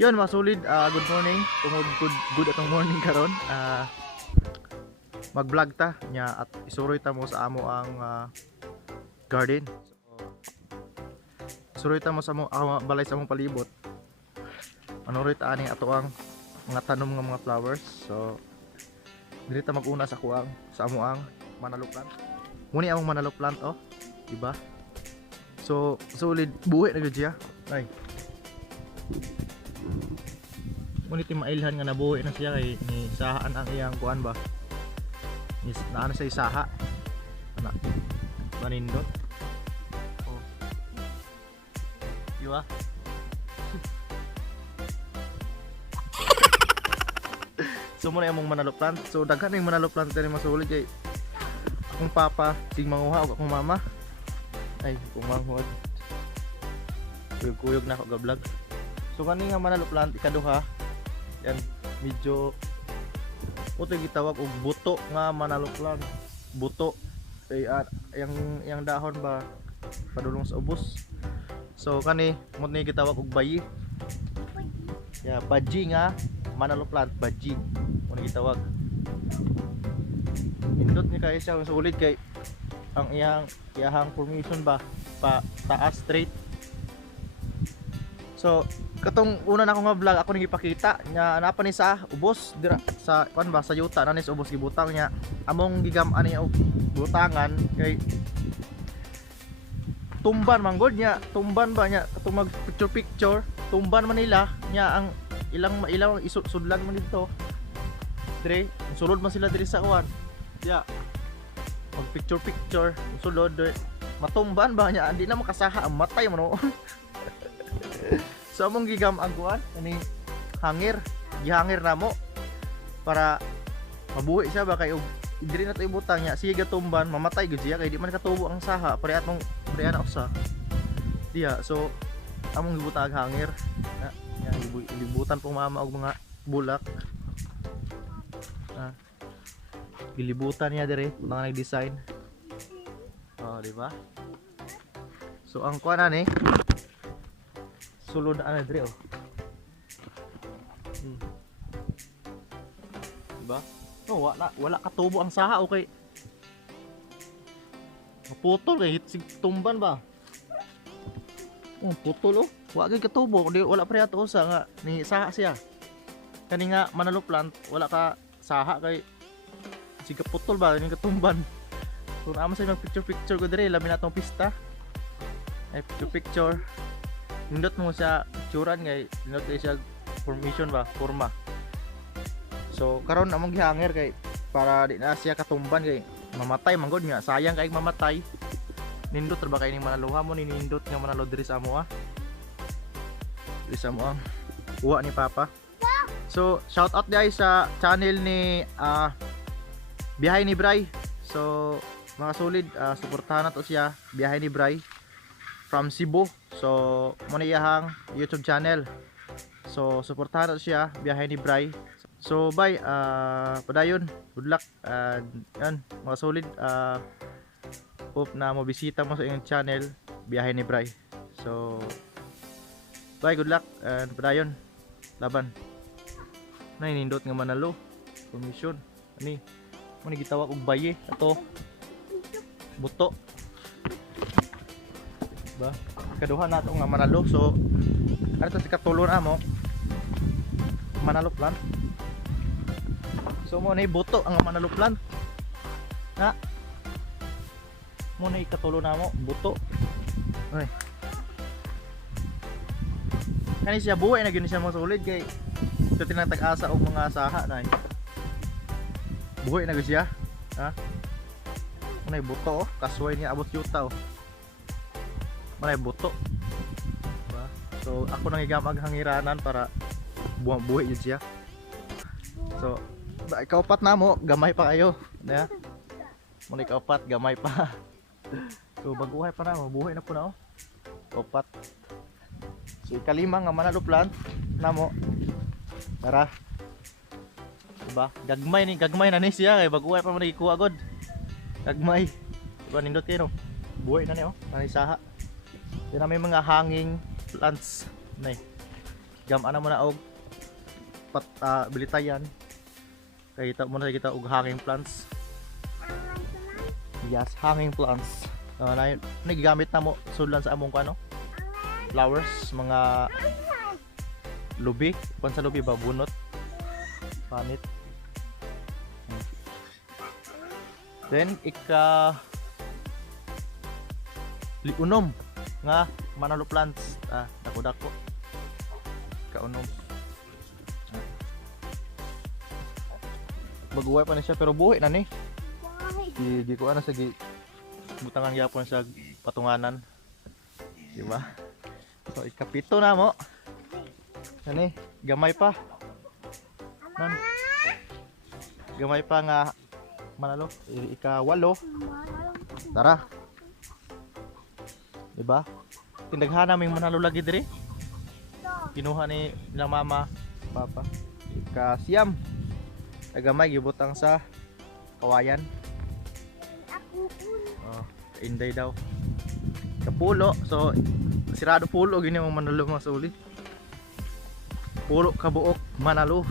Yun mga solid, good morning. Tungod good atong morning karon. Mag-vlog ta nya at isuroy ta mo sa amo ang garden. So isuroy ta mo sa amo balay sa among palibot. Manuroy ta ani ato ang mga tanom nga mga flowers. So dili ta mag-una sa kuang sa amo ang manalo plant. Muni among manalo plant oh, di ba? So solid buhi na gyud siya. Ay. Ngunit mailhan nga nabuhi na siya kay ni sahaan ang iyang kuan ba. Ni naano sa isaha. Ana. Manindot. Oh. Di ba? So muna yung manalo plant. So daghan yung manalo plant ni masulid kay akong papa sig manguha ug akong mama. Ay, kumanghod. Kuyog-kuyog na ako ga-vlog. So kani nga manalo plant ikaduha. Yan medyo puto gitawag og buto nga manalo plant. Buto ay yang dahon ba padulong sa ubos. So kani mo ni gitawag og bayi. Ya, baji nga manalo plant, baji. Mo ni gitawag. Indot ni kay siya sulit kay ang iyang formation ba pa taas straight. So katong una na ako nga vlog ako nang ipakita nya napa ni sa ubos dira sa kuan ba sa yuta na ni sa ubos gibutang nya among gigam-an niya og butangan kay tumban man god nya tumban ba nya katong mag picture tumban man nila nya ang ilang isudlan man dito dire sulod man sila diri sa kuan ya mag picture sulod matumban ba nya andi na makasaha matay man no. So among gigam ang kuan ani hangir, gihangir namo para mabuhi siya ba kay og diri na to ibutang nya sige gatumban mamatay gud siya kay di man katubo ang saha pare atong pare ana usa. Diya so among gibutang hangir na libutan pong mama og mga bulak. Gilibutan niya dire mga nag-design. Oh, di ba? So ang kuan ani sulod na dire oh. Diba? No, wala katubo ang saha okay. Maputol kay sig tumban ba? Oh, putol oh. Wa gyud katubo kundi wala pa ato usa nga ni saha siya. Kani nga manalo plant wala ka saha kay sig putol ba ni katumban. Kung amo sa picture ko dire labi natong pista. Ay picture nindot mo siya picturean kay nindot siya formation ba forma. So karon among gihanger kay para di na siya katumban kay mamatay man gud nga sayang kay mamatay. Nindot ra ba kay ning manaluha mo ni nindot nga manalo diri sa amo diri sa amo uwa ni papa. So shout out guys sa channel ni Biyahe ni Bray. So mga solid suportahan nato siya Biyahe ni Bray from Cebu. So mo na iyang YouTube channel. So suportahan nato siya Biyahe ni Bray. So bye padayon good luck yan mga solid hope na mo bisita mo sa iyong channel Biyahe ni Bray. So bye good luck and padayon laban na inindot nga manalo commission ani mo ni gitawag og baye ato buto ba kaduha nato nga manalo. So ano to si katulon amo manalo plant. So mo ni buto ang manalo plant ha mo ni katulon namo buto ay kani siya buhay na gyud siya masulid kay ito tinatag-asa og mga saha na buhay na gyud siya ha manay buto oh kasway niya abot yuta oh manay buto diba? So ako nang igamag hangiranan para buhay yun siya. So kaupat na mo gamay pa kayo na muna kaupat gamay pa. So baguhay pa na buhay na po na oh kaupat. So ikalima nga manalo plant na mo tara diba gagmay na ni siya kay baguhay pa man ikuha god gagmay diba nindot kayo no buhay na ni oh nani saha. Yan may mga hanging plants nay Gam-ana mo na og bilitayan. Kay kita mo na kita og hanging plants. Yes, hanging plants. Nagigamit na mo sudlan sa among ano? Flowers, mga lubi, kung sa lubi ba bunot. Panit. Then liunom nga manalo plants. Dako-dako. Kaunom. Baguhay pa na siya pero buhay na ni. Di ko ano sa butangan gyapon sa patunganan. Di ba? So ikapito na mo. Ani, gamay pa. Man. Gamay pa nga manalo. Ika-8. Tara. Di ba? Tindaghana ming manalo lagi diri. Kinuha ni nila mama, papa. Ika-9. Nagamay gibutang sa kawayan. Inday daw. Kapulo. So sirado pulo gini ang manalo mga sulit. Pulo kabuok manalo.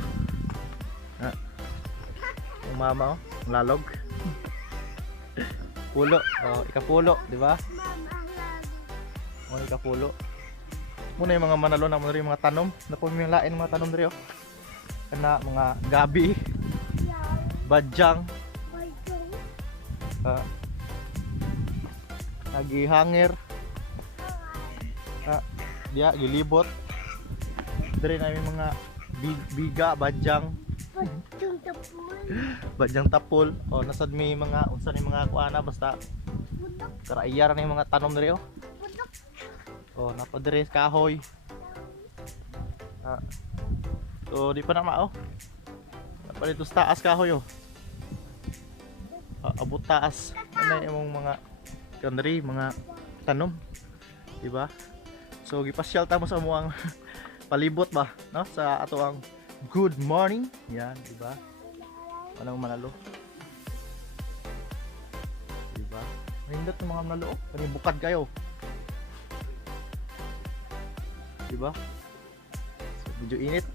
Ang mama ang lalog. Pulo. Ikapulo, di ba? Ikapulo. Muna yung mga manalo na muna rin mga tanom. Napo yung lain mga tanom diri kana mga gabi, badyang, nagihanger, diya gilibot. Diri na yung mga biga, badyang, badyang tapol. Nasad may mga unsa ni mga kuana basta karaiyar na yung mga tanom diri napadiri kahoy. So di pa na mao. Napalito sa taas kahoy abot taas. Ano yung mga kandri, mga tanom, di ba? So gipasyal ta mo sa muang palibot ba, no? Sa ato ang good morning. Yan, di ba? Walang manalo. Di ba? Nindot ng mga manalo. Kani bukad kayo. Di ba? So, medyo init.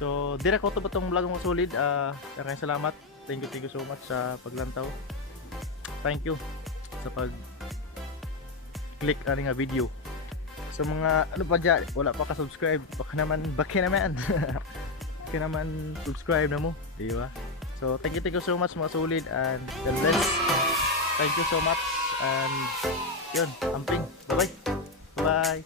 So, dire ko to batong vlog mo solid. Kaya salamat. Thank you so much sa paglantaw. Thank you sa pag click ani nga video. Sa mga ano pa dyan, wala pa ka subscribe, baka naman baka naman subscribe na mo, di ba? So thank you so much mga solid, and God bless. Thank you so much, and yun, amping. Bye bye.